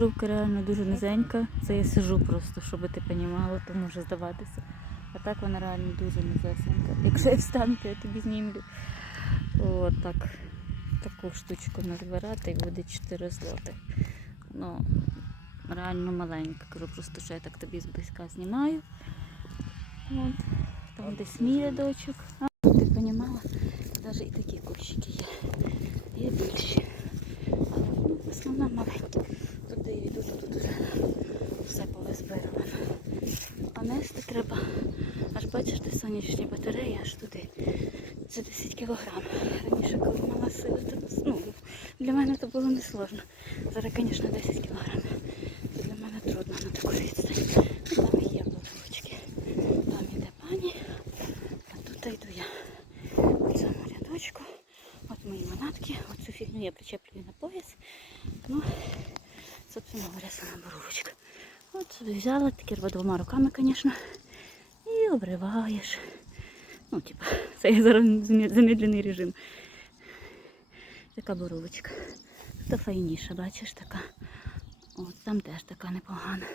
Жовка реально дуже низенька. Це я сижу просто, щоб ти розуміла, то може здаватися. А так вона реально дуже низесенька. Якщо я встану, то я тобі знімлю. От так. Таку штучку назбирати і буде 4 злоти. Ну, реально маленька. Кажу, просто що я так тобі зблизька знімаю. От. Там десь мій рядочок. А, ти розуміла? Навіть і такі кущики є. Є більші. Але ну, в основному. Тут де я йду, то тут вже все А нести треба, аж бачиш, де сонячні батареї, аж туди. Це 10 кілограм. Раніше, коли мала сили, то ну, для мене це було несложно. Зараз, звісно, 10 кілограм. Це для мене трудно на таку відстань. Ну, Там є блокочки. Там іде пані, а тут йду я. У цьому рядочку. От мої манатки, оцю фігню я причеплюю на пояс. Ну, собственно говоря, сама боровочка. От взяла, таке двома руками, звісно, і обриваєш. Ну, типа, це я зараз замедлений режим. Така боровочка. Та файніша, бачиш, така. От там теж така непогана.